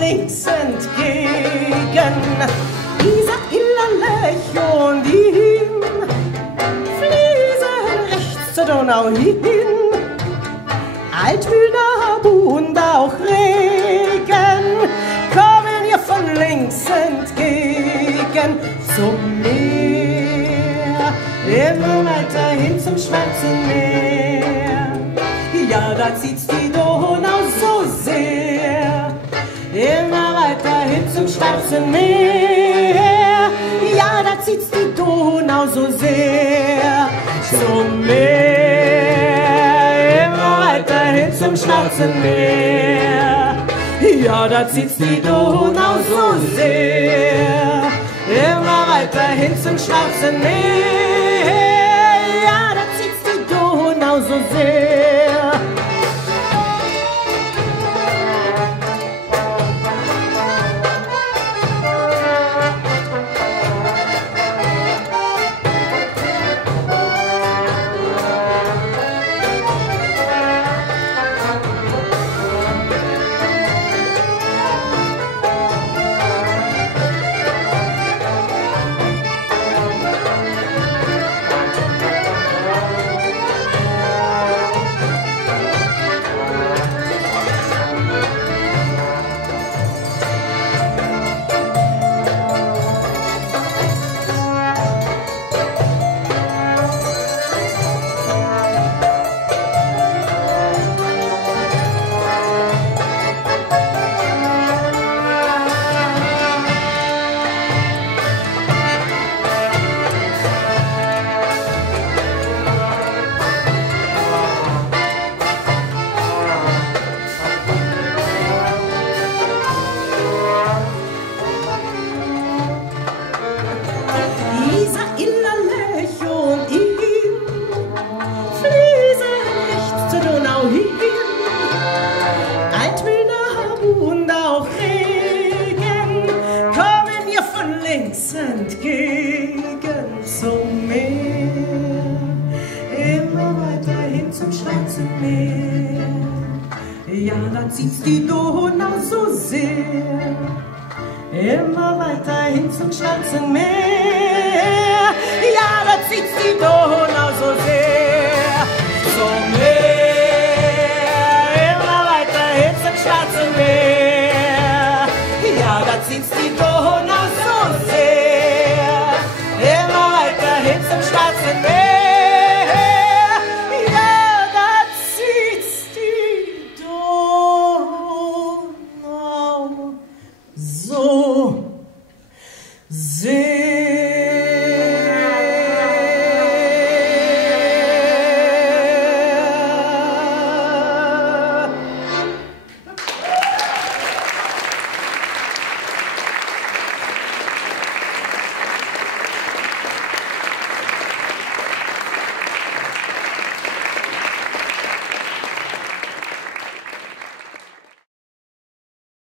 links entgegen. Isar, Iller, Lech und Inn fließen rechts zur Donau hin. Altmühl, Nabu und auch Regen kommen ihr von links entgegen zum Meer, immer weiter hin zum Schwarzen Meer. Ja, da zieht's die Donau so sehr, immer weiter hin zum Schwarzen Meer. Ja, da zieht's die Donau so sehr zum Meer, immer weiter hin zum Schwarzen Meer. Ja, da zieht's die Donau so sehr, immer weiter hin zum Schwarzen Meer. Ja, da zieht's die Donau so sehr. Links entgegen zum Meer, immer weiter hin zum Schwarzen Meer. Ja, da zieht's die Donau so sehr, immer weiter hin zum Schwarzen Meer. Ja, da zieht's die Donau so sehr zum Meer.